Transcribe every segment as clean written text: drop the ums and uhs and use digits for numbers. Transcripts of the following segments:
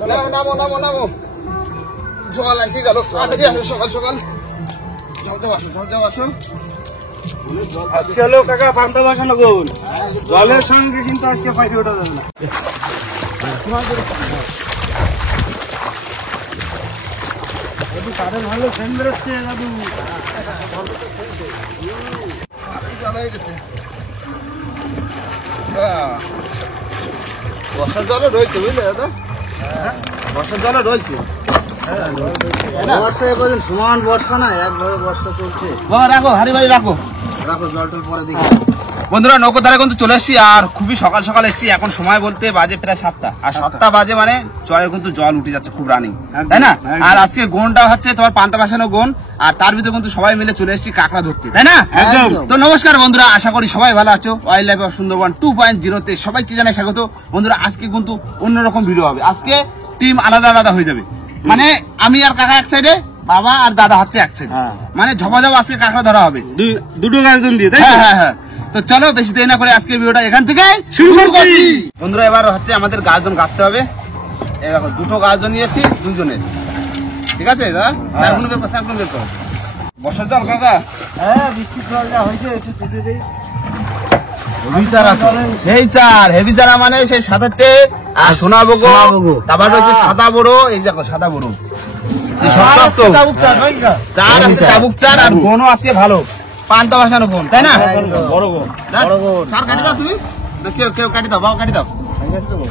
নামো নামো নামো, জল এসে গেল সকাল সকাল। আজকে হলো কাকা পান্তা বসানো গোল, জলের সঙ্গে কিন্তু আজকে পাইতে ওঠা যাবে না। কারেন্ট ভালো ফ্যান বেরোচ্ছে দাদু, বর্ষার জলও রয়েছে বুঝলে দাদা, বর্ষার জলও রয়েছে। বর্ষা এখন সমান বর্ষা না, একভাবে বর্ষা চলছে। রাখো হাড়ি বাড়ি রাখো, রাখো জল টল পরে দেখি। বন্ধুরা নৌকো ধারে কিন্তু চলে এসেছি, আর খুবই সকাল সকাল এসেছি। এখন সময় বলতে বাজে প্রায় 7টা, আর 7টা বাজে মানে চরে কিন্তু জল উঠে যাচ্ছে খুব রানিং, তাই না? আর আজকে গোনটা হচ্ছে তোমার পান্তা ভাসানো গোন, আর তার ভিতরে কিন্তু সবাই মিলে চলে এসেছি কাঁকড়া ধরতে, তাই না? তো নমস্কার বন্ধুরা, আশা করি সবাই ভালো আছো। ওয়াইল্ড লাইফ অফ সুন্দরবন 2.0 তে সবাইকে জানাই স্বাগত। বন্ধুরা আজকে কিন্তু অন্যরকম ভিডিও হবে, আজকে টিম আলাদা আলাদা হয়ে যাবে। মানে আমি আর কাকা এক সাইডে, বাবা আর দাদা হচ্ছে এক সাইডে, মানে ঝপাঝপ আজকে কাঁকড়া ধরা হবে দুটো গার্জন দিয়ে। হ্যাঁ হ্যাঁ, তো চলো বেশি দেরি না করে আজকে ভিডিওটা এখান থেকে শুরু করছি। বন্ধুরা এবার হচ্ছে আমাদের গার্জন কাটতে হবে। এই দেখো দুটো গার্জন নিয়েছি, দুজনের, ঠিক আছে দাদা? চারগুলো বের করো, চারগুলো বের করো। বর্ষার জল কাকা, হ্যাঁ বৃষ্টির জলটা হয়েছে একটু চেপে দেই। সেই চার হেভি চারা, মানে সেই সাঁতারতে আর সোনা বগো, তারপর রয়েছে সাদা বড়, এই দেখো সাদা বড়, চার আছে চাবুক চার, আর বোনও আজকে ভালো পান্তা ভাসানো বোন, তাই না? বড় গো, চার কাটি দাও তুমি, কেউ কেউ কাটি দাও, বাবা কাটি দাও,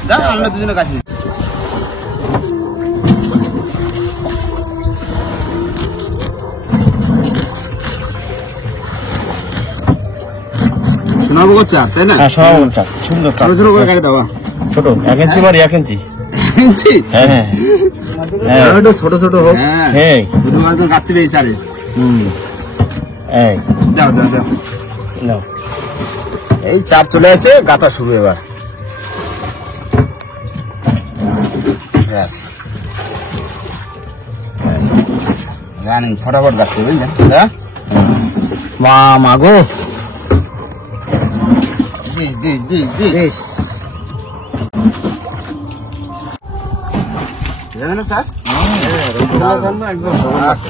দাও আমরা দুজনে কাটি। সোনা বগো চার, তাই না? সুন্দর ছোট ছোট করে কাটি দাও, ছোট 1 ইঞ্চি বাড়ি 1 ইঞ্চি। হ্যাঁ ছোট ছোট হোক, হ্যাঁ দুটো গার্জন কাটতে পেরেছি আরে। দাও দাও দাও, এই চার চলে আসে, গাতা শুরু এবার। রানিং ফটাফট গাচ্ছে বুঝলেন, মা মাগো দিস দিস দিস দিস, না স্যার? একদম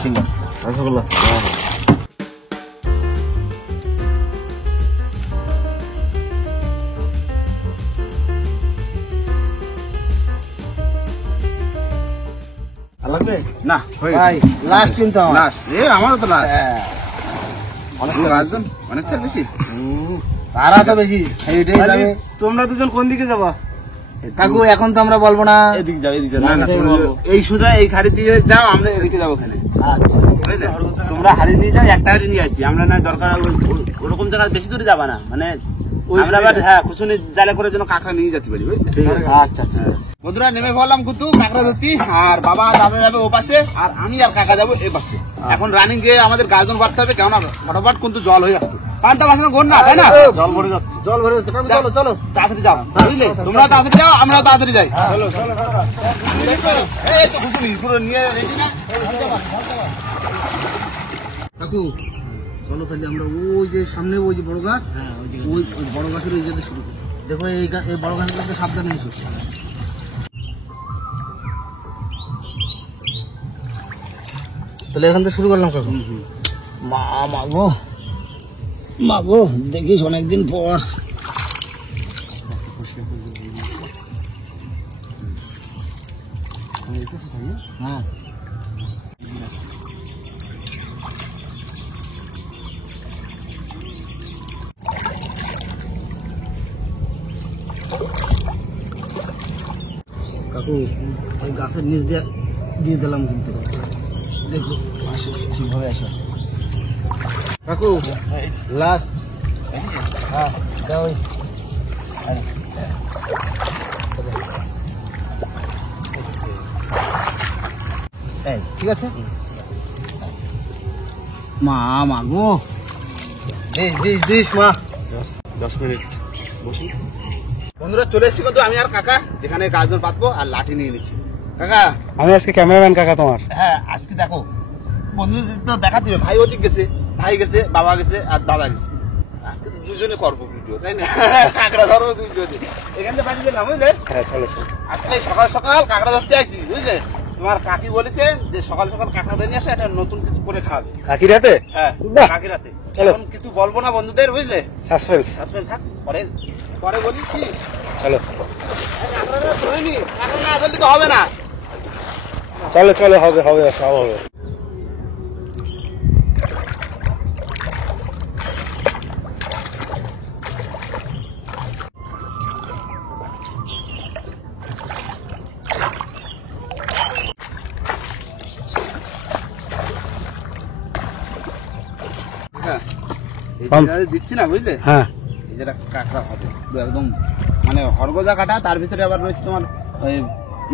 ঠিক আছে, রসগোল্লা না হয়ে গেছে, লাস্ট কিন্তু লাস্ট। আমারও তো লাস্ট, অনেক গার্জন, অনেক চার বেশি, সারা তো বেশি। তোমরা দুজন কোন দিকে যাবা কাকু? এখন তো আমরা বলবো না, এদিকে যাও, এদিকে যাও। না এই সোজা এই খাড়ি দিয়ে যাও, আমরা এদিকে যাবো ওখানে। বুঝলে, তোমরা হাড়ি নিয়ে যাও, একটা হাড়ি নিয়ে আসি আমরা, না দরকার ওরকম জায়গায় বেশি দূরে যাবা না, মানে আমরা হ্যাঁ কুচুনি জালে করে যেন কাঁকড়া নিয়ে যেতে পারি, বুঝলে? আচ্ছা ঠিক আছে। বন্ধুরা নেমে পড়লাম কিন্তু কাঁকড়া ধরতি, আর বাবা দাদা যাবে ও পাশে, আর আমি আর কাকা যাবো এ পাশে। এখন রানিং গিয়ে আমাদের গার্জন বাঁধতে হবে, কেননা ফটাফট কিন্তু জল হয়ে যাচ্ছে, পান্তা ভাসানো গোন না, তাই না? জল ভরে যাচ্ছে, জল ভরে যাচ্ছে। চলো চলো তাড়াতাড়ি যাও, বুঝলে? তোমরা তাড়াতাড়ি যাও, আমরাও তাড়াতাড়ি যাই। এই তো কুচুনি পুরো নিয়ে রেডি না কাকু? চলো তাহলে আমরা ওই যে সামনে ওই যে বড় গাছ, ওই বড় গাছের ওই যেতে শুরু করি। দেখো এই বড় গাছগুলোতে সাবধানে এসো। তাহলে এখান থেকে শুরু করলাম কাকু। মা মাগো মাগো, দেখিস অনেকদিন পর। হ্যাঁ কাকু, ওই গাছের নিচ দিয়ে দিলাম কিন্তু, দেখো আসো ঠিকভাবে আসো কাকু। লাস্ট, হ্যাঁ দাও। ঠিক আছে। মা মাগো, দিস মা। 10 মিনিট বসি। বন্ধুরা চলে এসেছি কিন্তু আমি আর কাকা, যেখানে গার্জন পাতবো, আর লাঠি নিয়ে নিচ্ছি। কাকা আমি আজকে ক্যামেরাম্যান কাকা তোমার। হ্যাঁ আজকে দেখো বন্ধুদের তো দেখা দিবে, ভাই ওদিক গেছে, ভাই গেছে, বাবা গেছে, আর দাদা গেছে, আজকে তো দুজনে করবো। ভিডিও, তাই না? কাঁকড়া ধরবো দুইজনে। এখান থেকে পাঠিয়ে দিলাম, বুঝলে? হ্যাঁ চলো চলো। আজকে সকাল সকাল কাঁকড়া ধরতে আইছি, বুঝলে? তোমার কাকি বলেছে যে সকাল সকাল কাঁকড়া ধরে নিয়ে আসে, একটা নতুন কিছু করে খাবে। কাকির হাতে? হ্যাঁ, বাহ। কাকির হাতে। চলো। এখন কিছু বলবো না বন্ধুদের, বুঝলে? সাসপেন্স। সাসপেন্স থাক, পরে পরে বলি কি? চলো কাঁকড়াটা ধরে নি, কাঁকড়া না ধরলে তো হবে না। চলো চলো, হবে হবে সব হবে। হ্যাঁ, এই পাম। যে দিচ্ছি না, বুঝলে? হ্যাঁ এই যেটা কাঁকড়া হবে পুরো একদম মানে হরগজা কাটা, তার ভিতরে আবার রয়েছে তোমার ওই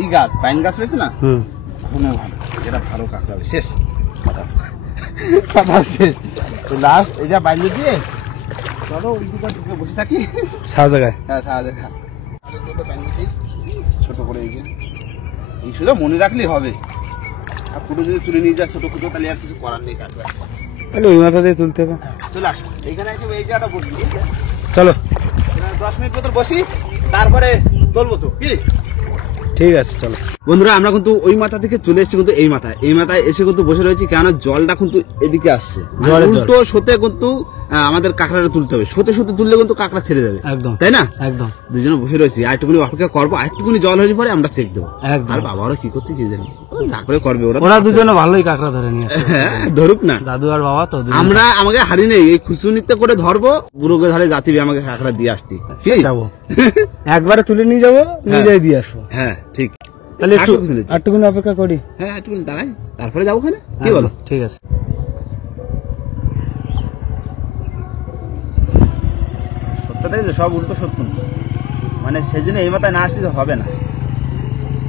ই গাছ, পাইন গাছ রয়েছে না, হুম। কোনো ভালো, যেটা ভালো কাঁকড়া হবে। শেষ কথা, কথা শেষ। লাস্ট এই যা বাইরে দিয়ে চলো ওই দিকে ঢুকে বসে থাকি। সারা জায়গায়। হ্যাঁ, সাহায্য খা ছোট করে এই যে এই শুধু মনে রাখলেই হবে। আর পুরো যদি তুলে নিয়ে যায় ছোট ফুটো, তাহলে আর কিছু করার নেই কাঁকড়া। তাহলে ওই মাথা দিয়ে তুলতে হবে। চলে আসো এইখানে এসে এই জায়গাটা বসি, ঠিক আছে? চলো 10 মিনিট মতো বসি, তারপরে তুলবো তো কি? ঠিক আছে চলো। বন্ধুরা আমরা কিন্তু ওই মাথা থেকে চলে এসেছি কিন্তু এই মাথায় এসে কিন্তু বসে রয়েছি, কেন জলটা কিন্তু এদিকে আসছে, মানে জলের জল। উল্টো সোতে কিন্তু আমাদের কাঁকড়াটা তুলতে হবে। সোতে সোতে তুললে কিন্তু কাঁকড়া ছেড়ে যাবে, একদম তাই না? একদম দুজনে বসে রয়েছি, আরেকটুকুনি অপেক্ষা করবো, আরেকটুকুনি জল হয়ে পরে আমরা চেক দেবো। একদম। আর বাবা ওরা কি করতে কি জানি, যা করে করবে ওরা। ওরা দুজনে ভালোই কাঁকড়া ধরে নিয়ে আসছে। হ্যাঁ, ধরুক না। দাদু আর বাবা তো দুজনে। আমরা আমাকে হারি নেই, এই খুশুনিতে করে ধরবো, বুড়োকে ধরে জাতিবি আমাকে কাঁকড়া দিয়ে আসতি। কি? যাবো একবারে তুলে নিয়ে যাবো, নিয়ে যাই দিয়ে আসবো। হ্যাঁ ঠিক। তাহলে একটু থাকো খুশুনিতে। একটুকুনি অপেক্ষা করি। হ্যাঁ একটুকুনি দাঁড়াই, তারপরে যাবো ওখানে, কি বলো? ঠিক আছে। সত্যটাই তো, সব উল্টো সত্য, মানে সেই জন্য এই মাথায় না আসলে তো হবে না,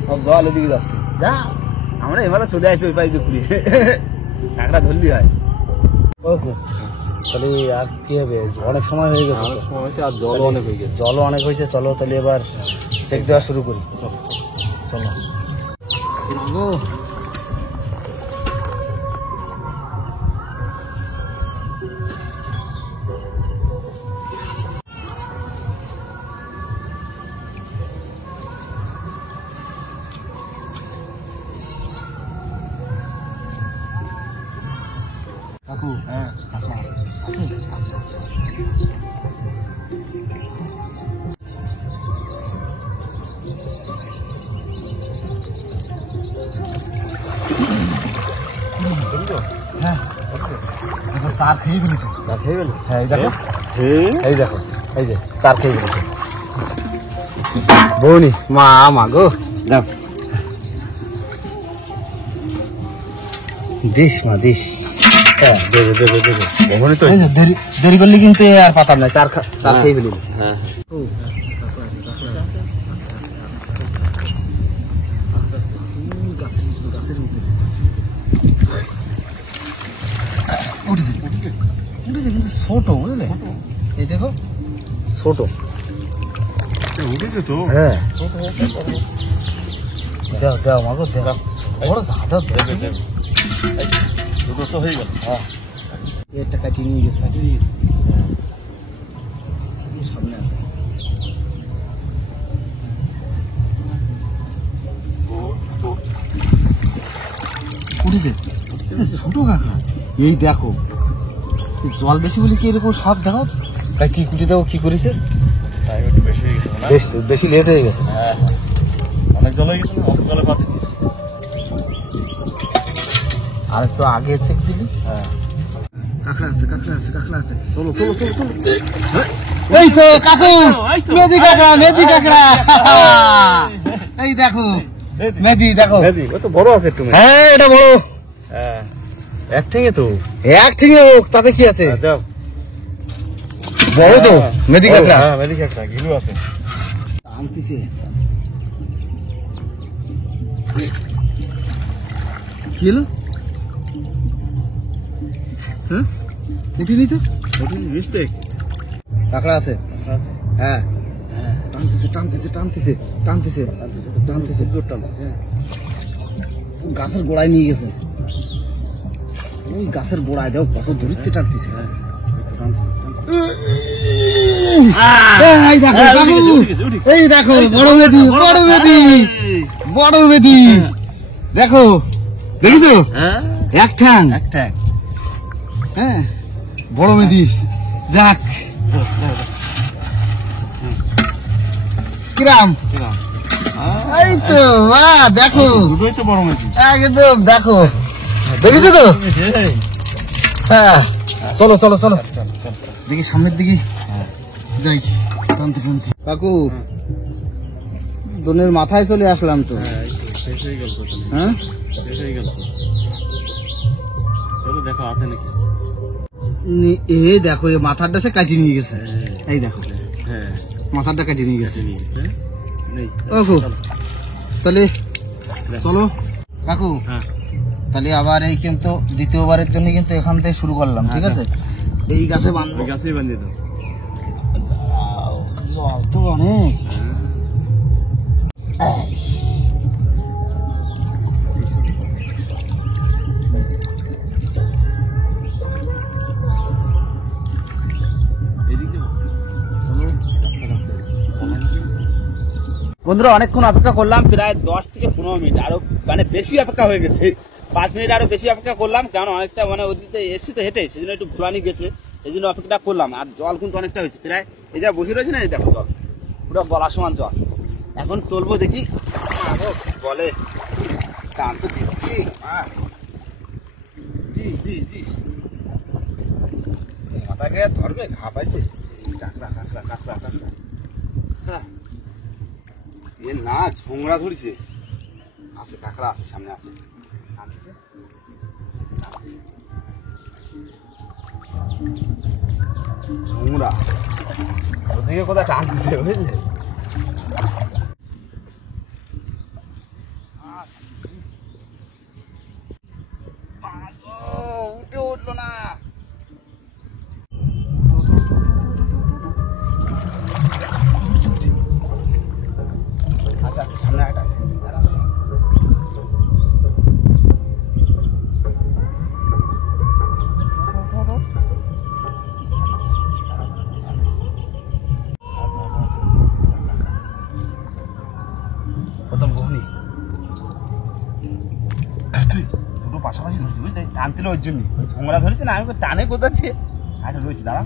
সব জল এদিকে যাচ্ছে। যা আমরা এই মাথায় চলে আসি ওই পাশ দিয়ে ঘুরিয়ে, কাঁকড়া ধরলি হয়। ওকে তাহলে আর কি হবে, অনেক সময় হয়ে গেছে তো। আর জল অনেক হয়ে গেছে। জলও অনেক হয়েছে, চলো তাহলে এবার চেক দেওয়া শুরু করি। চলো কাকু, হ্যাঁ কাকু আছে আছে আছে আছে হ্যাঁ দেখো সার খেয়ে ফেলেছে। খেয়ে গেল। হ্যাঁ এই দেখো, এই দেখো, এই যে চার খেয়ে গেছে। বৌনি মা গো, দাও দিস মা দিস। হ্যাঁ দেবে দেবে দেবে। বৌনি তো এই যে দেরি দেরি করলে কিন্তু এ আর পাতার নাই, চার চার খেয়ে ফেলিল। হ্যাঁ উঠেছে উঠেছে কিন্তু ছোট, বুঝলে? এই দেখো ছোট। উঠেছে তো। হ্যাঁ দেও দেও মাগো দেও, বড় জাদা দুটো তো হয়ে গেল। এটা কাটিয়ে নিয়ে গেছে, সামনে আছে। উঠেছে ছোট কাঁকড়া, এই দেখো এই জল বেশি বলে কি এরকম সব দেখো। কি কুটি দেবো কি করেছে, টাইম একটু বেশি হয়ে গেছে না? বেশি লেট হয়ে গেছে। হ্যাঁ অনেক জল হয়ে গেছে না, অনেক জলে পাতেছি। আর একটু আগে চেক দিলি। হ্যাঁ কাঁকড়া আছে কাঁকড়া আছে কাঁকড়া আছে, চলো চলো চলো চলো। এই তো কাকু, মেদি কাঁকড়া মেদি কাঁকড়া, এই দেখো মেদি দেখো। ও তো বড় আছে একটু। হ্যাঁ এটা বড়, হ্যাঁ এক ঠেঙে তো। এক ঠিকই হোক তাতে কি আছে, দাও। বড় তো মেদি কাঁকড়া। হ্যাঁ মেদি কাঁকড়া গিলু আছে। আনতেছে কি হলো, হ্যাঁ উঠিনি তো, মিস্টেক। কাঁকড়া আছে। হ্যাঁ টানতেছে টানতেছে টানতেছে টানতেছে টানতেছে, গাছের গোড়ায় নিয়ে গেছে, ওই গাছের গোড়ায় দেখো কত দূরত্বে টানতেছে। এই দেখো কাকু, এই দেখো বড় মেদি, বড় মেদি, বড় মেদি, দেখো দেখেছো এক ঠ্যাং, হ্যাঁ বড় মেদি। যাক কিরাম, এই তো দেখো দুটোই তো বড় মেজি। একদম দেখো, দেখেছো তো? হ্যাঁ চলো চলো চলো দেখি সামনের দিকে যাই টানতে টানতে। কাকু দোনের মাথায় চলে আসলাম তো। শেষ হয়ে গেল তো, হ্যাঁ শেষ হয়ে গেল তো। চলো দেখো আছে নাকি। এ দেখো এ মাথারটা সে কাটিয়ে নিয়ে গেছে, এই দেখো হ্যাঁ মাথারটা কাটিয়ে নিয়ে গেছে। নিয়ে গেছে। নেই, কাকু চলো। তাহলে চলো কাকু, হ্যাঁ তাহলে আবার এই কিন্তু দ্বিতীয়বারের জন্য কিন্তু এখান থেকে শুরু করলাম, ঠিক আছে? এই গাছে বাঁধবো, ওই গাছেই বাঁধিয়ে দাও। জল তো অনেক। এদিকে চলো, বন্ধুরা অনেকক্ষণ অপেক্ষা করলাম, প্রায় 10 থেকে 15 মিনিট, আরো মানে বেশি অপেক্ষা হয়ে গেছে। 5 মিনিট আরো বেশি অপেক্ষা করলাম, কারণ অনেকটা মানে ওদিকে এসছি তো হেঁটে, সেজন্য একটু ঘোরানি গেছে, সেই জন্য অপেক্ষা করলাম। আর জল কিন্তু অনেকটা হয়েছে, প্রায় এই যা বসে রয়েছে না, এই দেখো জল পুরো গলা সমান জল। এখন তুলবো দেখি বলে, টান তো দিচ্ছি মাথাকে ধরবে, ঘা পাইছে। কাঁকড়া কাঁকড়া কাঁকড়া কাঁকড়া, হ্যাঁ এ না ঝোংরা ধরেছে, আছে কাঁকড়া আছে, সামনে আছে, আনতেছে ঝোংরা, ওদিকে কোথায় টানতেছে বুঝলে। উঠে উঠলো না, আচ্ছা আচ্ছা সামনে একটা আছে, প্রথম বহনি দুটো পাশাপাশি ধরছি বুঝলি, টানছিল ওর জন্য, ওই ঝোংরা ধরেছে না, আমি টানে কোথা দিয়ে একটা রয়েছি, দাঁড়া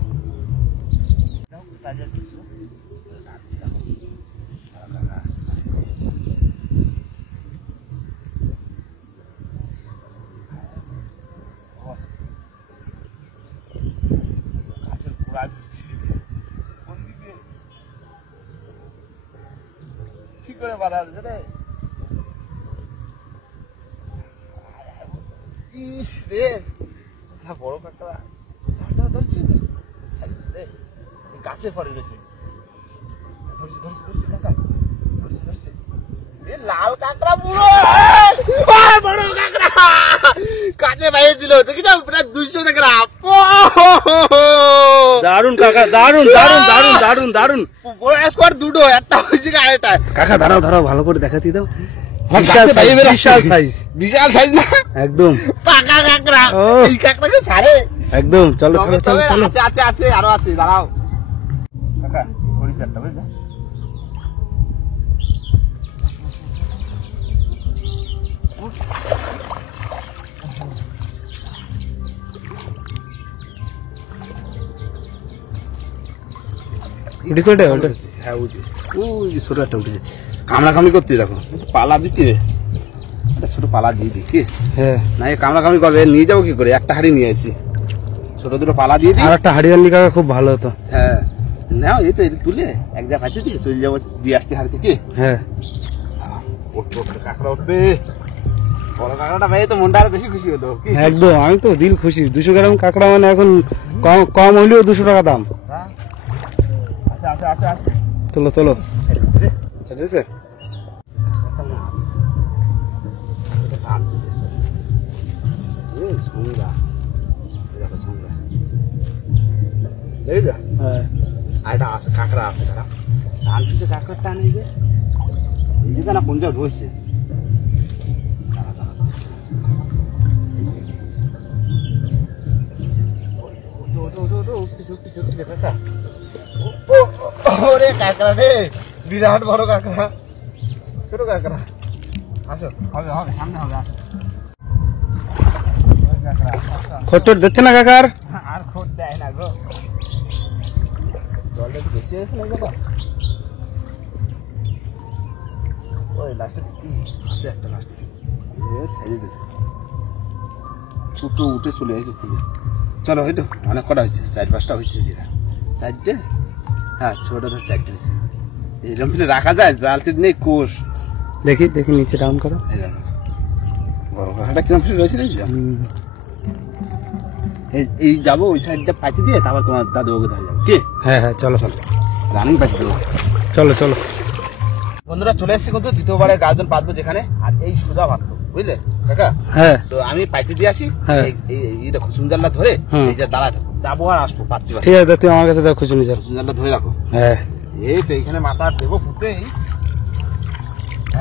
গাছের গোড়া ধরছি, কোন দিকে ঠিক করে বাধা আছে রে, ইস রে বড় কাঁকড়া ধরছি রে, গাছে পড়ে রয়েছে, ধরছি ধরছি ধরছি কাঁকড়া, ধরছি ধরছি, এ লাল কাঁকড়া পুরো বড় কাঁকড়া কাছে পাইছিল, দেখি যাও প্রায় 200 গ্রাম। দারুন কাকা, দারুন দারুন দারুন দারুন দারুন। বয়স পর দুটো, একটা হয়েছে আরেকটা। কাকা দাঁড়াও দাঁড়াও, ভালো করে দেখাতে দাও। বিশাল সাইজ, বিশাল সাইজ না, একদম পাকা কাঁকড়া। ও। এই কাঁকড়াকে সারে একদম। চলো চলো চলো চলো। আছে আছে আছে, আরো আছে, দাঁড়াও কাকা ধরিস একটা বুঝলে। উঠেছে ওটা ওটা। হ্যাঁ উঠে, ওই ছোট একটা উঠেছে, কামড়া কামড়ি করতে দেখো, পালা দিতে একটা ছোট পালা দিয়ে দিই কি হ্যাঁ, না, এই কামড়া কামড়ি করবে, নিয়ে যাবো কি করে, একটা হাড়ি নিয়ে আসি, ছোট দুটো পালা দিয়ে দিই। আর একটা হাড়ি আনলি কাকা, খুব ভালো হতো। হ্যাঁ নাও, এই তো এটা তুলে এক জায়গা খাইতে দিয়ে চলে যাবো, দিয়ে আসতে হাড়ি থেকে। হ্যাঁ উঠবে উঠবে, কাঁকড়া উঠবে, বড় কাঁকড়াটা পেয়ে তো মনটা আরো বেশি খুশি হতো কি। একদম, আমি তো দিল খুশি। 200 গ্রাম কাঁকড়া মানে এখন কম কম হলেও 200 টাকা দাম। আচ্ছা আচ্ছা আচ্ছা আচ্ছা, তোলো তোলো। ঠিক আছে, সংজ্ঞা দেখো, সংজ্ঞা দেখেছ, হ্যাঁ আর এটা আছে কাঁকড়া আছে, দাঁড়া টানতেছে, কাঁকড়া টান এই যে, এই যে না কোন জায়গায় রয়েছে, দাঁড়া দাঁড়া, ওঠো ওঠো ওঠো ওঠো, উঠতেছে উঠতেছে উঠতেছে কাঁকড়া, ও ওরে কাঁকড়া রে, বিরাট বড় কাঁকড়া, ছোট কাঁকড়া। আসো, হবে হবে, সামনে হবে, আসো। খোঁট দিচ্ছে না কাকার? আর খোঁজ দেয় না গো, জলটা একটু বেশি হয়েছে না দাদা? ওই লাস্টে আছে একটা লাস্টে ছেড়ে দিয়েছে, উঠে চলে আসছে খুলে। চলো ওই তো অনেক কটা হয়েছে, 4-5টা হয়েছে, যেটা চারটে, হ্যাঁ ছোট ধর 4টে হয়েছে। এরকম ফেলে রাখা যায়, জালতির নেই কোষ। দেখি দেখি নিচে ডাউন করো। এই দেখো বড় কাঁকড়াটা কিরকম ফেলে রয়েছে দেখছি। এই যাবো ওই সাইডটা পাইতে দিয়ে, তারপর তোমার দাদু ওকে ধরে যাবো কি? হ্যাঁ হ্যাঁ চলো চলো রানিং পাইতে দেবো। চলো চলো। বন্ধুরা চলে এসেছি কিন্তু দ্বিতীয়বারে গাজন পাতবো যেখানে, আর এই সোজা পাতবো, বুঝলে কাকা? হ্যাঁ তো আমি পাইতে দিয়ে আসি, হ্যাঁ। এই দেখো সুন্দরটা ধরে হুম। এই যে দাঁড়া থাকো, যাবো আর আসবো পাততে পারবো। ঠিক আছে, তুই আমার কাছে দেখো খুশি নিয়ে যাও। সুন্দরটা ধরে রাখো। হ্যাঁ এই তো এইখানে মাথা দেবো ফুটে,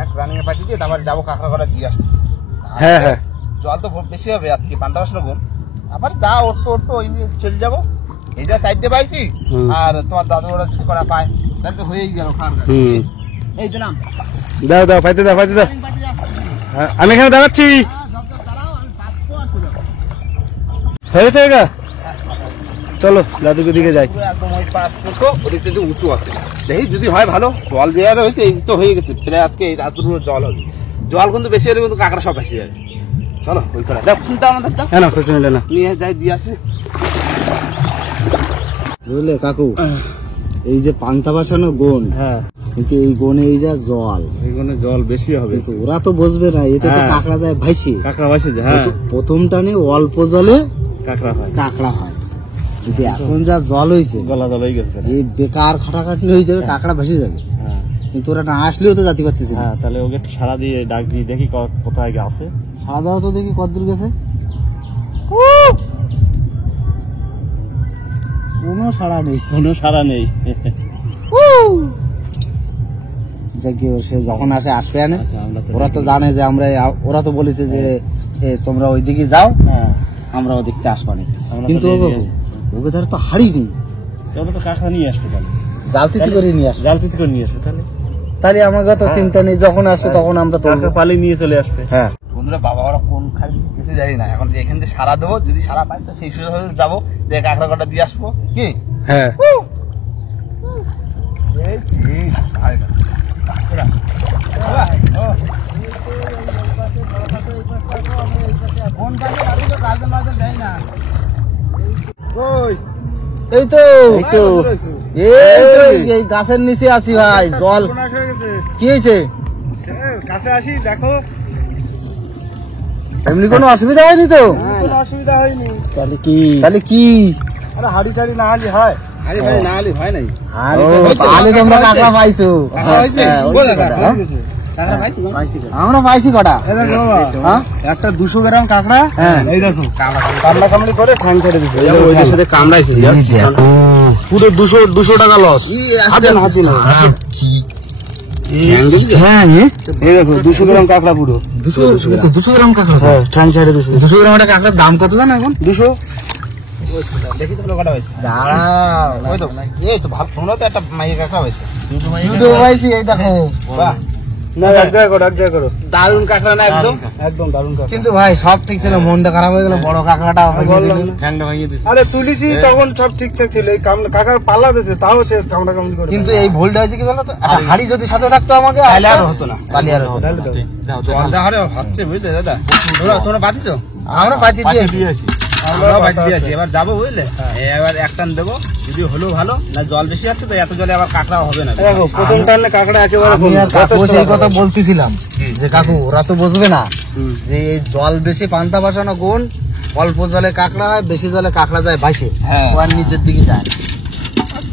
এক রানিং এ পাইতে দিয়ে তারপর যাবো কাঁকড়া কটা দিয়ে আসতে। হ্যাঁ হ্যাঁ জল তো বেশি হবে আজকে, 5টা বোন, আবার যা ওট্টো ওট্টো ওই নিয়ে চলে যাবো। এই যা সাইডে পাইছি, হুম। আর তোমার দাদু ওরা যদি করা পায় তাহলে তো হয়েই গেল খাওয়ার গাছ। হুম। এই দিলাম দাও দাও পাইতে দাও পাইতে দাও। পাইতে যাস। হ্যাঁ, আমি এখানে দাঁড়াচ্ছি। দাঁড়াও, আমি পাতবো আর চলে যাবো। হয়েছে গা? চলো দাদুকে দিকে যাই। পুরো একদম ওই পাশ করতো, ওদিকটা একটু উঁচু আছে, দেখি যদি হয় ভালো। জল দেওয়ার হয়েছে, এই তো হয়ে গেছে প্রায়, আজকে এই রাতপুরো জল হবে। জল কিন্তু বেশি হলে কিন্তু কাঁকড়া সব ভেসে যাবে। চলো ওই করে দেখ, চিন্তা আমাদের হ্যাঁ না খুশি নিলে না। নিয়ে যাই দিয়ে আসি। বুঝলে কাকু, এই যে পান্তা বাসানো গোন, হ্যাঁ কিন্তু এই গোনে এই যা জল, এখানে জল বেশি হবে। কিন্তু ওরা তো বুঝবে না, এতে তো হ্যাঁ। কাঁকড়া যায় ভাইসে। কাঁকড়া বাসে যায়, হ্যাঁ প্রথম টানে অল্প জলে কাঁকড়া হয়। কাঁকড়া হয়, কিন্তু এখন যা জল হয়েছে, গলা জল হয়ে গেছে। এই বেকার খাটাখাটনি হয়ে যাবে, কাঁকড়া ভেসে যাবে। হ্যাঁ কিন্তু ওরা না আসলেও তো জাতি পারতেছে না। হ্যাঁ, তাহলে ওকে সারা দিয়ে ডাক দিয়ে দেখি কোথায় আছে। সারা দাও তো দেখি কতদূর গেছে, কোনো সাড়া নেই। কোনো সারা নেই। যাকে সে যখন আসে আসবে আনে। আচ্ছা, আমরা তো ওরা তো জানে যে আমরা, ওরা তো বলেছে যে এ, তোমরা ওইদিকে যাও, হ্যাঁ আমরা ওদিকতে আসবা না। আমরা কিন্তু তো ওগো, নিয়ে- ওকে ধর তো হাড়ি নেই, ওরা তো কাঁকড়া নিয়ে আসবে, তাহলে জালতিতে করে নিয়ে আসবে। জাল পিতে করে নিয়ে আসবে, তাহলে তাহলে আমাকে তো চিন্তা নেই, যখন আসে তখন আমরা তো কাঁকড়া পালে নিয়ে চলে আসবে। হ্যাঁ। বন্ধুরা বাবা ওরা কোন খাবি গেছে জানি না, এখন এখান থেকে সারা দেবো, যদি সারা পাই তো সেই সুযোগ হলে যাবো, দিয়ে কাঁকড়া কটা দিয়ে আসবো কি? হ্যাঁ এই ঠিক, ভাই কাছে। কাঁকড়া। বাবা, ও। কোন কাজে রাখি তো গাজন মাজন দেয় না। ওই, এই তো এই তো। এই গাছের নিচে আছি ভাই, জল কি হয়েছে? কাছে আসি দেখো, এমনি কোনো অসুবিধা হয়নি তো? কোনো অসুবিধা হয়নি। তাহলে কি আরে হাড়ি টাড়ি না হলে হয়। আরে ভাই না হলে হয় নাই। আরে ও, হয়েছে, তাহলে তোমরা কাঁকড়া কাঁকড়া পাইছো। কাঁকড়া হয়েছে? হ্যাঁ, বল হয়েছে কাঁকড়া। কটা, হ্যাঁ? কাঁকড়া পাইছি না? আমরা পাইছি কটা, হ্যাঁ? একটা 200 গ্রাম কাঁকড়া, হ্যাঁ। এই দেখো কামড়া কামড়া কামড়ি করে ঠ্যাং ছেড়ে দিছে। ওইটার সাথে কামড়াইছে। পুরো 200 টাকা লস। হাতে না, হাতে না। হ্যাঁ, এই দেখো 200 গ্রাম কাঁকড়া পুরো 200 গ্রাম কাঁকড়া, হ্যাঁ ঠ্যাং ছেড়ে দিছে। 200 গ্রাম একটা কাঁকড়ার দাম কত জানো এখন? 200। দেখি তো কটা হয়েছে। দাঁড়াও, ওই তো, এই তো ভালো, তোমরা তো একটা মাইয়ে কাঁকড়া হয়েছে। দুটো পাইছি, এই দেখো। বাহ, না এক জায়গা করো। দারুণ কাঁকড়া না একদম। একদম দারুণ কাঁকড়া। কিন্তু ভাই সব ঠিক ছিল, মনটা খারাপ হয়ে গেল, বড় কাঁকড়াটা বললাম না। ঠ্যাংটা ভেঙে দিছে। আরে তুলিছি তখন সব ঠিকঠাক ছিল, এই কাকার পাল্লা দিয়েছে তাও সে কামড়া কামড়ি করে। কিন্তু এই ভুলটা হয়েছে কি বলতো, একটা হাড়ি যদি সাথে থাকতো আমাকে, তাহলে আর হতো না। তাহলে আর হতো না। তাহলে দাও। জল দেওয়া হারে হচ্ছে বুঝলে দাদা। তোমরা বাঁধিছো? আমরা পাইছি দিয়ে দিয়েছি। আমরাও বাঁধি দিয়েছি, এবার যাবো বুঝলে। এবার এক টান দেবো, যদি হলো ভালো, না জল বেশি আছে তো এত জলে আবার কাঁকড়াও হবে না। দেখো প্রথম টানলে কাঁকড়া একেবারে আমি আর কাকু যথেষ্ট সেই কথা ভালো। বলতেছিলাম যে কাকু ওরা তো বুঝবে না যে এই জল বেশি পান্তা বাসানো গুণ, অল্প জলে কাঁকড়া হয়, বেশি জলে কাঁকড়া যায় ভাইসে, হ্যাঁ। ও আর নিচের দিকে যায়।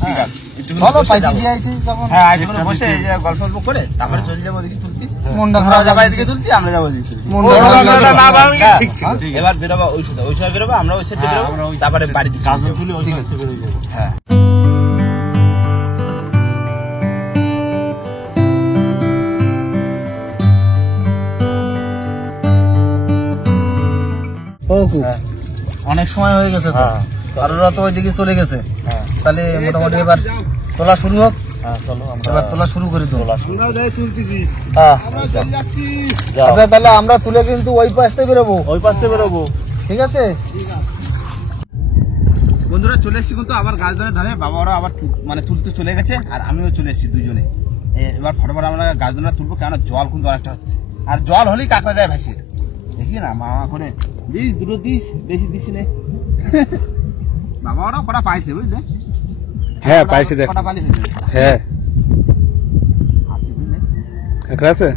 ঠিক আছে, একটু চলো বসে পাইছি যাবো। দিয়ে আইছি যখন। হ্যাঁ, আজ করে বসে এই যে গল্প টল্প করে তারপরে চলে যাবো ওদিকে তুলতে। মনটা তোমরা খারাপ যাবা এদিকে তুলতে, আমরা যাবো ওদিকে তুলতে। মনটা না, খারাপ না, লাগলো। না, না, না, হ্যাঁ, ঠিক ছিল, ঠিক আছে। এবার বেরোবো ওই সময় বেরোবো, আমরা ওই সাইডে বেরোবো, তারপরে বাড়িতে গাজন তুলি ওই ঠিক পাশে আছে। বেরিয়ে যাবো। হ্যাঁ। ও কু, অনেক সময় হয়ে গেছে তো, হ্যাঁ। আর ওরা তো ওইদিকে চলে গেছে, হ্যাঁ। তাহলে মোটামুটি এবার তোলা শুরু হোক। হ্যাঁ চলো আমরা এবার তোলা শুরু করে দেবো। আমরাও যাই তুলতেছি। হ্যাঁ আমরা চলে যাচ্ছি। যাও। আচ্ছা তাহলে আমরা তুলে কিন্তু ওই পাশতে বেরোবো, ওই পাশে বেরোবো। ঠিক আছে? বন্ধুরা চলে এসেছি কিন্তু আবার গাছ ধরে ধারে, বাবা ওরা আবার মানে তুলতে চলে গেছে আর আমিও চলে এসেছি দুজনে। এবার ফটোফট আমরা গাছ ধরে তুলবো, কেন জল কিন্তু অনেকটা হচ্ছে, আর জল হলেই কাঁকড়া যায় ভাসিয়ে। দেখি না মামা করে দিস, দুটো দিস, বেশি দিস নে। বাবা ওরা কটা পাইছে বুঝলে? হ্যাঁ পাইছি দেখ। কটা পালি হয়েছে হ্যাঁ আছে বুঝলে? কাঁকড়া আছে।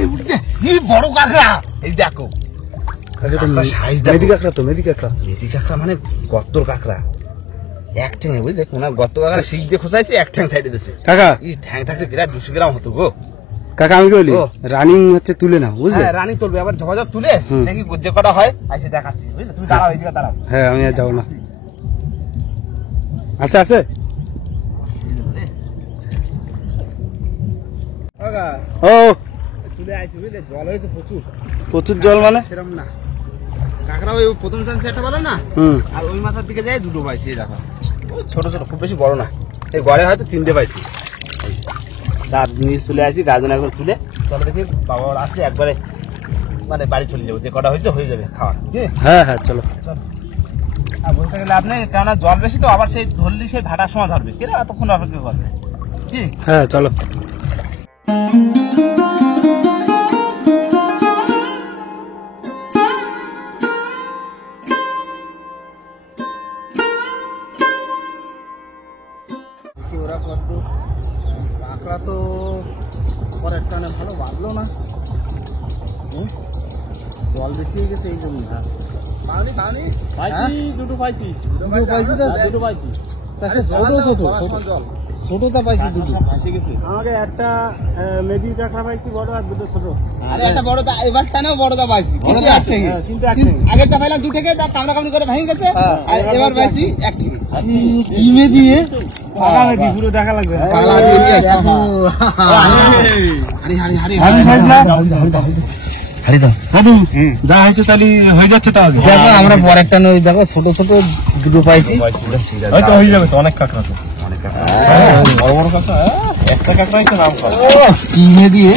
এই উঠছে, এই বড় কাঁকড়া, এই দেখো কাঁকড়া size দেখো। মেদি কাঁকড়া তো, মেদি কাঁকড়া। মেদি কাঁকড়া মানে গত্তর কাঁকড়া, এক ঠ্যাঙে বুঝলে, ওনার গত্ত কাঁকড়া শিখ দিয়ে খোঁচাইছে, এক ঠ্যাং সাইডে দিছে। কাকা এই ঠ্যাং থাকলে গ্রাম 200 গ্রাম হতো গো। কাকা আমি বলি ও। রানিং হচ্ছে তুলে নাও বুঝলে। হ্যাঁ রানী তুলবে, আবার ঝপাঝপ তুলে হুম। দেখি যে কটা হয় এসে দেখাচ্ছি বুঝলে। তুমি দাঁড়াও, এইদিকে দাঁড়াও। হ্যাঁ আমি আর যাবো না। আছে আছে। কাকা, ও তুলে আইছি বুঝলে, জল হয়েছে প্রচুর। প্রচুর জল মানে। সেরকম না, কাঁকড়া ওই প্রথম চান্সে একটা বলো না, হুম আর ওই মাথার দিকে যায় দুটো পাইছি। এই দেখো ওই ছোট ছোট, খুব বেশি বড় না। এই গড়ে হয়তো 3টে পাইছি। চার নিয়ে চলে আসি, গাজন একবার তুলে চলে দেখি বাবা ওরা আসলে একবারে মানে বাড়ি চলে যাবো, যে কটা হয়েছে হয়ে যাবে খাওয়া। কি হ্যাঁ হ্যাঁ চলো। আর বলতে গেলে আপনি, কেননা জল বেশি তো, আবার সেই ধরলি সেই ভাটার সময় ধরবে, কেন এতক্ষণ অপেক্ষা করবে কি? হ্যাঁ চলো। ওরা কত কাঁকড়া তো পরের টানে ভালো বাঁধলো না, জল বেশি হয়ে গেছে এই জন্য। পানি পানি পাইছি দুটো পাইছি। দুটো পাইছি তো? দুটো পাইছি। তা সে ছোট ছোট ছোটটা পাইছি দুটো। ফাঁসে গেছে। আমাকে একটা মেদি কাঁকড়া পাইছি বড়, আর দুটো ছোট। আরে একটা বড় দা, এবার টানেও বড় দা পাইছি, কিন্তু এক থেকে। হ্যাঁ, কিন্তু এক থেকে। আগেরটা পাইলাম 2 থেকে, তা কামড়া কামড়ি করে ভেঙে গেছে, আর এবার পাইছি 1 থেকে। কিমে দিয়ে পাকা মেদি পুরো দেখা লাগবে। পাগলা দিয়ে দিয়ে আছে। দেখো। হারি হারি হারি হারি সাইজ না? হারি দাও। দাদু যা হয়েছে তাহলে হয়ে যাচ্ছে তাহলে। দেখো আমরা পরেরটা নই, দেখো ছোট ছোট দুটো পাইছি। হয়তো হয়ে যাবে তো, অনেক কাঁকড়া তো। বড় বড় কাঁকড়া, একটা কাঁকড়াই তো নাম খাওয়া। কিমে দিয়ে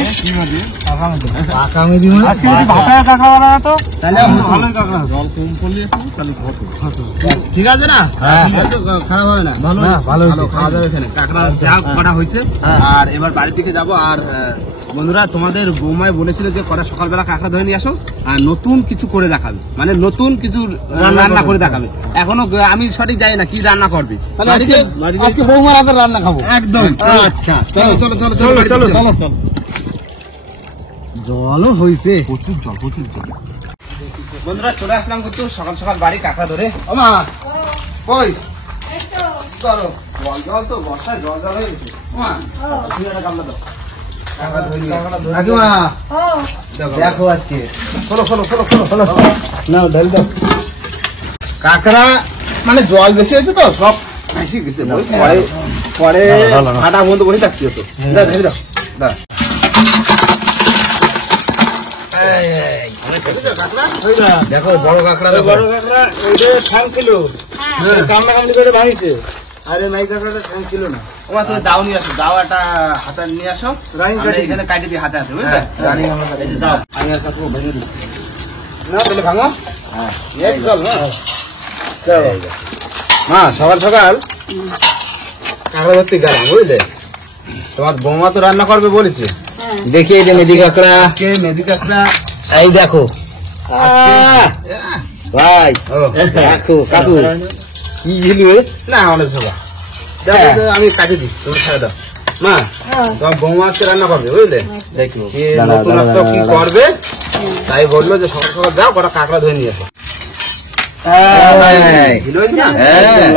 পাকা মেদি মানে আজকে যদি ভাটায় কাঁকড়া বানানো তো তাহলে ভালোই কাঁকড়া। জল কম পড়লে একটু তাহলে কত। ঠিক আছে না? হ্যাঁ। তো খারাপ হবে না। ভালো হয়েছে। খাওয়া যাবে এখানে, কাঁকড়া যা করা হয়েছে। আর এবার বাড়ি থেকে যাব। আর বন্ধুরা, তোমাদের বৌমায় বলেছিল যে কটা সকালবেলা কাঁকড়া ধরে নিয়ে আসো, আর নতুন কিছু করে দেখাবে, মানে নতুন কিছু রান্না করে দেখাবে। এখনো আমি সঠিক জানি না কি রান্না করবে। তাহলে আজকে বৌমার হাতের রান্না খাবো একদম। আচ্ছা চলো চলো চলো চলো চলো চলো। জলও হয়েছে প্রচুর জল, প্রচুর জল। বন্ধুরা চলে আসলাম কিন্তু সকাল সকাল বাড়ি কাঁকড়া ধরে। ও মা কই ধরো, জল জল তো বর্ষায় জল জল হয়ে গেছে। ও মা তুমি একটা গামলা দাও, কাঁকড়া ধরে নিয়ে আসো। কাকিমা দেখো আজকে খোলো খোলো খোলো খোলো খোলো। না ঢেল দাও। কাঁকড়া মানে জল বেশি হয়েছে তো সব ভাসি গেছে, পরে পরে ভালো না। ফাটা বন্ধ বসে থাকতে হতো। দাও ঢেলে দাও, দাও। দেখো বড় কাঁকড়া, দেখো। বড় কাঁকড়া ওইটা ঠ্যাং ছিল, কামড়া কামড়ি করে ভাঙিছে। আরে নাই কাঁকড়াটা ঠ্যাং ছিল না। ওমা তুমি দাও নিয়ে আসো, দাও একটা হাতে নিয়ে আসো। রানিং আমরা কাটি এখানে কাটি দিয়ে হাতে আছে বুঝলে। রানিং আমরা কাটি। এই যে দাও, আমি আর কাকু ভেঙে দিই না, তাহলে ভাঙো। হ্যাঁ এই চল না। মা সকাল সকাল কাঁকড়া ধরতে গেলাম বুঝলে। তোমার বৌমা তো রান্না করবে বলেছে। দেখি এই যে মেদি কাঁকড়া, আজকে মেদি কাঁকড়া। এই দেখো ভাই, ও দেখো কাকু কি হলো না অনেক সবাই দেখো যে আমি কাটি দিই, তুমি ছেড়ে দাও। মা তোমার বৌমা আজকে রান্না করবে বুঝলে। দেখলো কি নতুনত্ব কি করবে, তাই বললো যে সকাল সকাল যাও কটা কাঁকড়া ধরে নিয়ে এসো। গিলো হয়েছে না?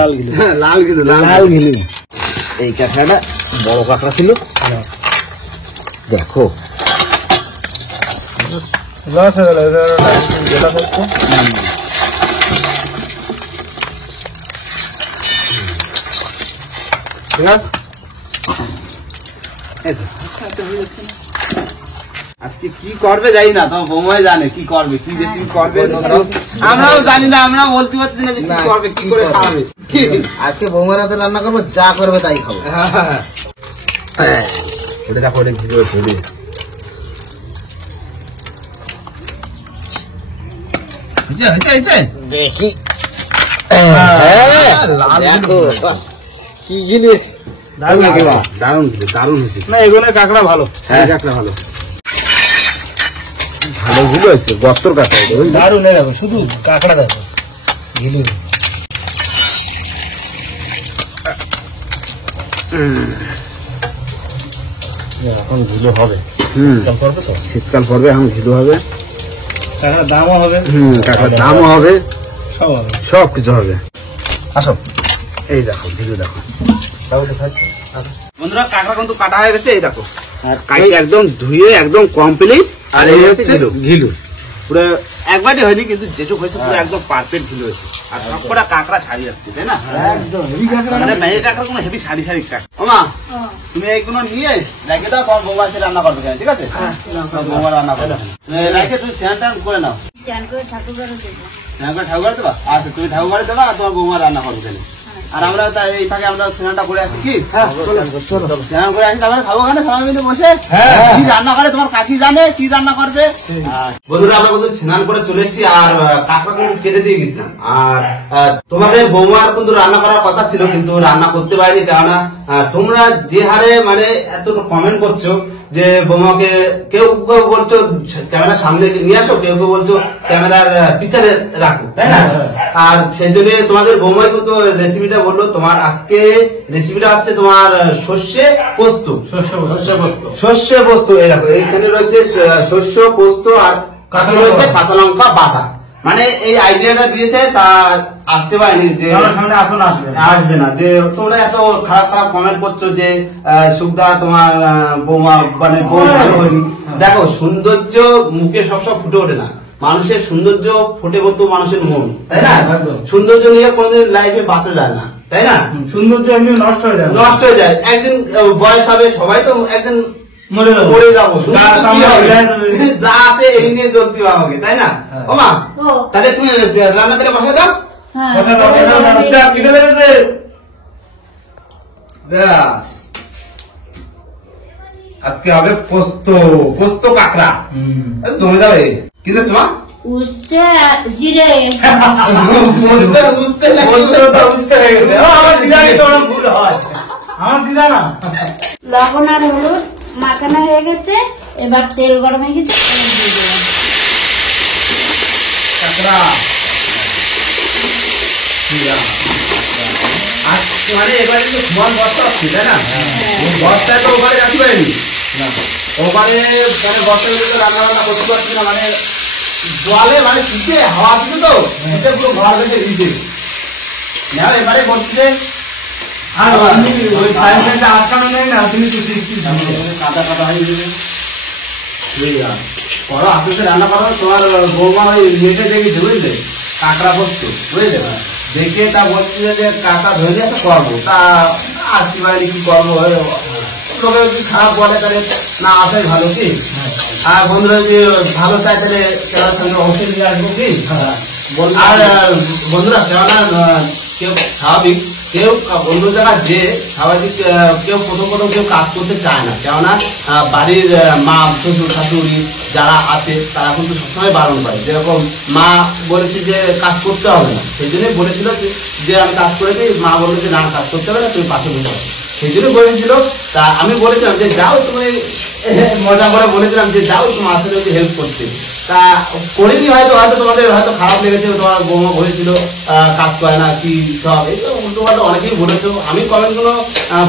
লাল গিলো। হ্যাঁ, লাল গিলো, লাল মিলি। এই কাঁকড়াটা বড় কাঁকড়া ছিল, দেখো লস হয়ে গেল। যেটা করতো ঠিক আছে। এই তো। আজকে কি করবে জানি না, তোমার বৌমাই জানে কি করবে, কি রেসিপি করবে। আমরাও জানি না, আমরা বলতে পারছি না যে কি করবে, কি করে খাবে। আজকে বৌমার হাতে রান্না করবো, যা করবে তাই খাবো। ওটা দেখো, অনেক ভিড় হয়েছে। দেখি কি জিনিস, দারুণ হয়েছে। না এগুলো কাঁকড়া ভালো, কাঁকড়া ভালো ভালো ঘুলো হয়েছে, গস্তর কাঁকড়া দারুণ। দেখো শুধু কাঁকড়া দেখো, ঘিলু। এখন ঘিলু হবে, করবে তো শীতকাল পড়বে, এখন ঘিলু হবে, কাঁকড়ার দামও হবে, কাঁকড়ার দামও হবে, সব হবে, সব কিছু হবে। আসো, এই দেখো ঘিলু দেখো বন্ধুরা, কাঁকড়া কিন্তু কাটা হয়ে গেছে। এই দেখো, একদম ধুয়ে একদম কমপ্লিট। আর এই হচ্ছে ঘিলু, পুরো একবারই হয়নি, কিন্তু যেটুকু হয়েছে পুরো একদম পারফেক্ট ঘিলু হয়েছে। আর সবকটা কাঁকড়া সারি আসছে, তাই না? একদম হেভি কাঁকড়া। মানে মেয়ে কাঁকড়া কোনো হেভি সারি সারি কাঁকড়া। ওমা, তুমি এইগুলো নিয়ে রেখে দাও, তোমার বৌমা এসে রান্না করবে, ঠিক আছে? বৌমা রান্না করবে, রেখে তুমি স্নান টান করে নাও। স্নান করে ঠাকুর দেবা? আচ্ছা, তুমি ঠাকুর দেবা, আর তোমার বৌমা রান্না করবে। আর আমরা এই ফাঁকে আমরা স্নানটা করে আসি, কি স্নান করে আসি, তারপরে খাবো ওখানে সবাই মিলে বসে। কি রান্না করে তোমার কাকি জানে, কি রান্না করবে। বন্ধুরা, আমরা কিন্তু স্নান করে চলে এসেছি, আর কাঁকড়া কিন্তু কেটে দিয়ে গেছিলাম। আর তোমাদের বৌমার কিন্তু রান্না করার কথা ছিল, কিন্তু রান্না করতে পারিনি। কেননা তোমরা যে হারে মানে এত কমেন্ট করছো যে বৌমাকে, কেউ কেউ বলছো ক্যামেরার সামনে নিয়ে আসো, কেউ কেউ বলছো ক্যামেরার পিছনে রাখো, তাই না? আর সেই জন্য তোমাদের বৌমাই কিন্তু রেসিপিটা বললো। তোমার আজকে রেসিপিটা হচ্ছে তোমার সর্ষে পোস্ত। সর্ষে পোস্ত, এই দেখো এইখানে রয়েছে সর্ষে পোস্ত, আর কাঁচা রয়েছে কাঁচা লঙ্কা বাটা। মানে এই আইডিয়াটা দিয়েছে, তা আসতে পারেনি, যে আসবে না, যে তোমরা এত খারাপ খারাপ কমেন্ট করছো যে সুখদা তোমার বৌমা মানে বউ ভালো হয়নি। দেখো, সৌন্দর্য মুখে সবসময় ফুটে ওঠে না, মানুষের সৌন্দর্য ফুটে বলতো মানুষের মন, তাই না? সৌন্দর্য নিয়ে কোনোদিন লাইফে বাঁচা যায় না, তাই না? সৌন্দর্য এমনি নষ্ট হয়ে যায়, নষ্ট হয়ে যায়। একদিন বয়স হবে, সবাই তো একদিন মরে যাবো, যা আছে এই নিয়ে চলতে হবে আমাকে, তাই না? ওমা, তাহলে তুমি রান্না করে বসে দাও। ব্যাস, আজকে হবে পোস্ত, পোস্ত কাঁকড়া জমে যাবে। কি দেখ তোমার উস্তে জিরে লবণ আর হলুদ মাখানো হয়ে গেছে, এবার তেল গরম হয়ে গেছে, দিয়ে দিলাম। মানে এবারে কিন্তু সমান বস্তা আসছে, তাই না? বস্তায় তো ওখানে রাখতে পারিনি, ওখানে মানে বস্তায় রান্না বান্না করতে পারছি না। মানে জলে মানে শীতে হাওয়া আসছে তো, শীতে পুরো ঘর বেঁচে ভিজে। এবারে করছি যে আটকানো নেই না, তুমি কাদা কাদা হয়ে যাবে। করো, আস্তে আস্তে রান্না করো। তোমার বৌমা ওই মেয়েকে দেখেছে, বুঝলে, কাঁকড়া করছো, বুঝলে, দেখে তা বলছি যে কাঁকড়া ধরে দিয়ে একটা করবো। তা আসতে পারিনি, কি করবো, লোকে যদি খারাপ বলে তাহলে না আসাই ভালো, কি? আর বন্ধুরা যদি ভালো চাই তাহলে কেনার সঙ্গে অবশ্যই নিয়ে আসবো, কি? আর বন্ধুরা, কেননা কেউ স্বাভাবিক, কেউ অন্য জায়গায় যে স্বাভাবিক কেউ প্রথম কেউ কাজ করতে চায় না। কেননা বাড়ির মা, শ্বশুর, শাশুড়ি যারা আছে তারা কিন্তু সবসময় বারণ করে। যেরকম মা বলেছে যে কাজ করতে হবে না, সেই জন্যই বলেছিল যে আমি কাজ করে দিই। মা বললো যে না, কাজ করতে হবে না, তুমি পাশে বসে থাকো, সেই জন্য বলেছিল। তা আমি বলেছিলাম যে যাও, তুমি মজা করে বলেছিলাম যে যাও, তোমার আসলে হেল্প করতে। তা করিনি, হয়তো তোমাদের হয়তো খারাপ লেগেছে, তোমার বৌমা বলেছিল কাজ করে না, কি সব এই তো উল্টো পাল্টা অনেকেই বলেছো। আমি কমেন্টগুলো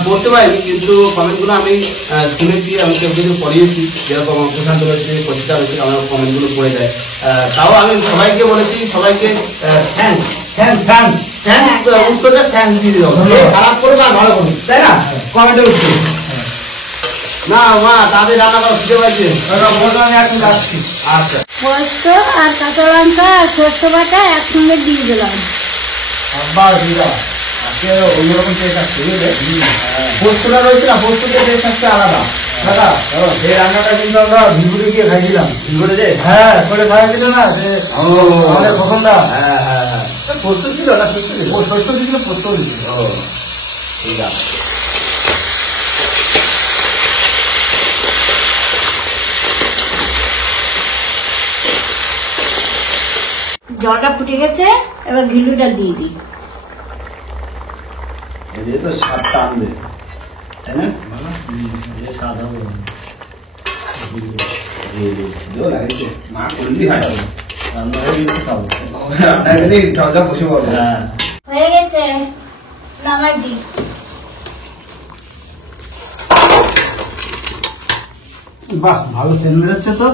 পড়তে পারিনি, কিন্তু কমেন্টগুলো আমি শুনেছি, আমি কেউ কিছু পড়িয়েছি। যেরকম প্রশান্ত রয়েছে, কবিতা রয়েছে, আমার কমেন্টগুলো পড়ে যায়। তাও আমি সবাইকে বলেছি, সবাইকে উত্তরটা থ্যাংক দিয়ে দেবো। খারাপ করবে আর ভালো করবে, তাই না? কমেন্টের উত্তর না মা, তাদের রান্না করা খুঁজে পাইছে। আচ্ছা, পোস্ত আর কাঁচা লঙ্কা আর সর্ষে বাটা একসঙ্গে দিয়ে দিলাম। অন্যরকম টেস্ট আসছে, বুঝলে? পোস্তটা রয়েছে না, পোস্তটা টেস্ট আসছে আলাদা। দাদা এই রান্নাটা কিন্তু আমরা ভিগুড়ে গিয়ে খাইছিলাম। ভিগুড়ে যে? হ্যাঁ, করে খাইছিল না যে আমাদের পছন্দা। হ্যাঁ হ্যাঁ হ্যাঁ। পোস্ত ছিল না শস্য ছিল? শস্য দিয়েছিল, পোস্ত দিয়েছিল। ও ঠিক আছে। জলটা ফুটে গেছে, এবার ঘিলুটা দিয়ে দিই। এই তো স্বাদটা আনবে, তাই না? মা করলি হয় বসে বলো। হয়ে গেছে, নামাই দিই। বাহ, ভালো সেন্ট বেরোচ্ছে তো।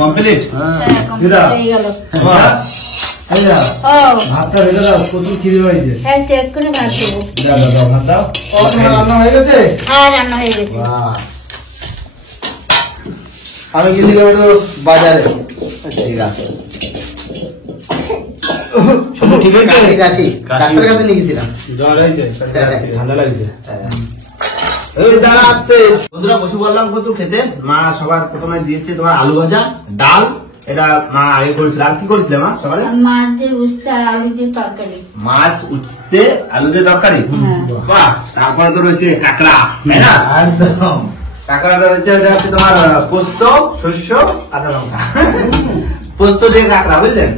কমপ্লিট। হ্যাঁ, complete হয়ে গেল। এই যা, ও ভাতটা রেখে দাও, প্রচুর খিদে পাইছে। হ্যাঁ, চেক করে ভাত দেবো। দাও দাও দাও, ভাত দাও। রান্না হয়ে গেছে? হ্যাঁ, রান্না হয়ে গেছে। বাহ। আমি গেছিলাম একটু বাজারে। ঠিক আছে। ঠিক আছে, কাশি কাশি ডাক্তারের কাছে নিয়ে গেছিলাম। জ্বর হয়েছে, ঠান্ডা লাগছে। এই দাঁড়া আসতে। বন্ধুরা বসে বললাম কত খেতে। মা সবার প্রথমে দিয়েছে তোমার আলু ভাজা, ডাল, এটা মা আগে করেছিল। আর কি করেছিল মা সকালে? মাছ দিয়ে উঠতে আর আলু দিয়ে তরকারি। মাছ উঠতে আলু দিয়ে তরকারি। হ্যাঁ। বাহ, তারপরে তো রয়েছে কাঁকড়া, তাই না? একদম। কাঁকড়া রয়েছে, ওটা হচ্ছে তোমার পোস্ত, শস্য, কাঁচা লঙ্কা। পোস্ত দিয়ে কাঁকড়া, বুঝলেন?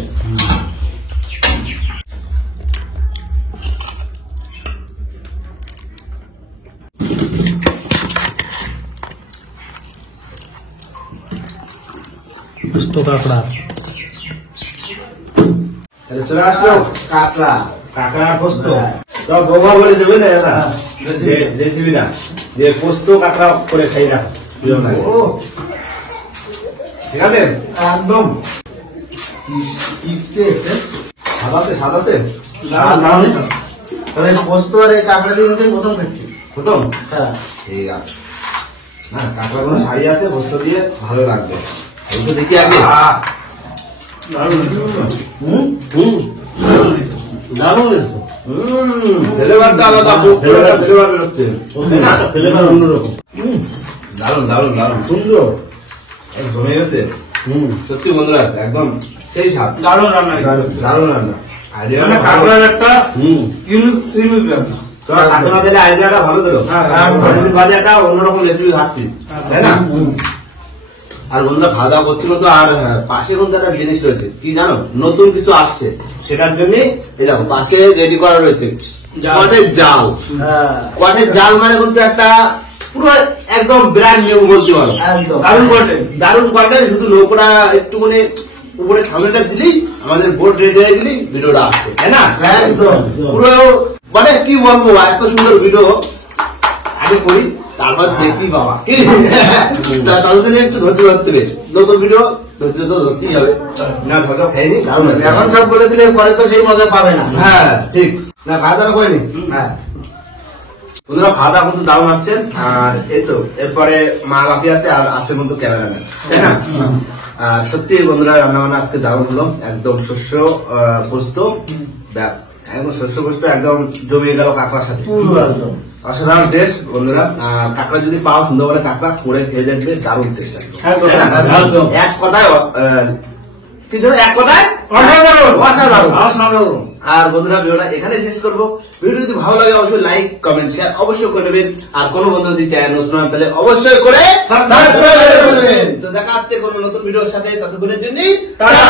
পোস্ত কাঁকড়া। তাহলে চলে আসলো কাঁকড়া, কাঁকড়া আর পোস্ত। তো বৌমা বলেছে বুঝলে দাদা রেসিপিটা যে পোস্ত কাঁকড়া করে খাই না, কিরকম লাগে? ও ঠিক আছে, একদম। স্বাদ আছে, স্বাদ আছে। তাহলে পোস্ত আর এই কাঁকড়া দিয়ে কিন্তু প্রথম খাচ্ছি। প্রথম হ্যাঁ, ঠিক আছে। না কাঁকড়া কোনো শাড়ি আছে, পোস্ত দিয়ে ভালো লাগবে। এই তো দেখি আগে। ফ্লেভারটা আলাদা, পোস্তটা ফ্লেভার বেরোচ্ছে, তাই না? ফ্লেভার অন্যরকম। দারুন দারুন দারুন, সুন্দর। এক জমে গেছে। সত্যি বন্ধুরা একদম সেই স্বাদ। দারুণ রান্না। দারুন রান্না। আইডিয়া কাঁকড়ার একটা ইউনিক রান্না। কাকিমা দিলে আইডিয়াটা ভালো দিল। হ্যাঁ, বাজে একটা অন্যরকম রেসিপি খাচ্ছি, তাই না? আর বন্ধুরা খাওয়া দাওয়া করছিল তো। আর পাশে কিন্তু একটা জিনিস রয়েছে, কি জানো? নতুন কিছু আসছে, সেটার জন্য এই দেখো পাশে রেডি করা রয়েছে কটের জাল। কটের জাল মানে কিন্তু একটা পুরো একদম ব্র্যান্ড নিউ বলতে পারো। একদম দারুণ কন্টেন্ট। শুধু নৌকোটা একটুখানি উপরে সামনেটা দিলেই আমাদের বোর্ড রেডি হয়ে গেলেই ভিডিওটা আসছে, তাই না? একদম। পুরো মানে কি বলবো, এত সুন্দর ভিডিও আগে করি, তারপর দেখতেই পাবা। ততদিনে একটু ধৈর্য ধরতে হবে। নতুন ভিডিও ধৈর্য তো ধরতেই হবে। না ধৈর্য খাইনি, দারুণ আছে। এখন সব বলে দিলে পরে তো সেই মজা পাবে না। হ্যাঁ ঠিক। না খাওয়া দাওয়া করিনি। হ্যাঁ বন্ধুরা খাওয়া দাওয়া কিন্তু দারুণ হচ্ছে। আর এই তো এরপরে মা বাপি আছে আর আছে কিন্তু ক্যামেরাম্যান, তাই না? আর সত্যি বন্ধুরা রান্না বান্না আজকে দারুণ হলো। একদম শস্য পোস্ত, ব্যাস একদম শস্য পোস্ত একদম জমিয়ে গেল কাঁকড়ার সাথে। একদম অসাধারণ টেস্ট বন্ধুরা। কাঁকড়া যদি পাও সুন্দরবনে কাঁকড়া করে খেয়ে দেখবে, দারুণ টেস্ট লাগবে। একদম। এক কথায় কি ধরো, এক কথায় অসাধারণ। আর বন্ধুরা ভিডিওটা এখানে শেষ করবো। ভিডিও যদি ভালো লাগে অবশ্যই লাইক কমেন্ট শেয়ার অবশ্যই করে দেবেন। আর কোনো বন্ধু যদি চ্যানেল নতুন হয় তাহলে অবশ্যই করে সাবস্ক্রাইব করবেন। তো দেখা হচ্ছে কোনো নতুন ভিডিওর সাথে, ততক্ষণের জন্য টাটা।